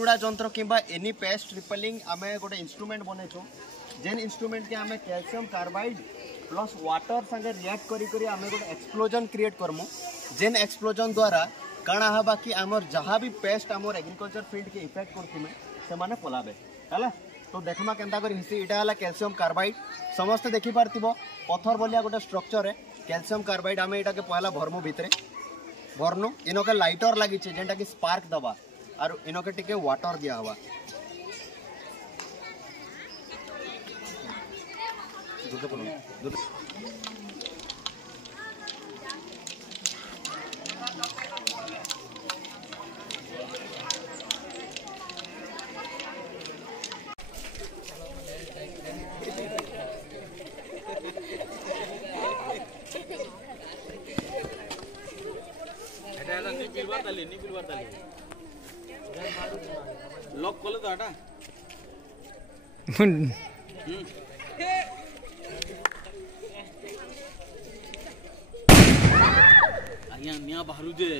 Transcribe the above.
टुड़ा जंत्र किंबा any paste repelling आमे गोटे इंस्ट्रूमेंट बनेछु जेन इंस्ट्रूमेंट के आमे कैल्शियम कार्बाइड प्लस वाटर संगे रिएक्ट करी करी आमे गोटे एक्सप्लोजन क्रिएट करमु जेन एक्सप्लोजन द्वारा काଣା हबा कि आमर जहाँ भी पेस्ट आमर एग्रीकल्चर फील्ड के इफेक्ट करथिमे से माने पलाबे हला। तो देखमा केंता करी हिसी इटा हला कैल्शियम कार्बाइड समस्त देखि पारतिबो पत्थर बोलिया गोटे स्ट्रक्चर है कैल्शियम कार्बाइड आमे इटा के पहला भरमु भितरे भरनु इनके लाइटर लगी जेनटा कि स्पार्क दबा और इनके टिके वाटर दिया हुआ लॉक कल तो आटा आया निया बाहरु जे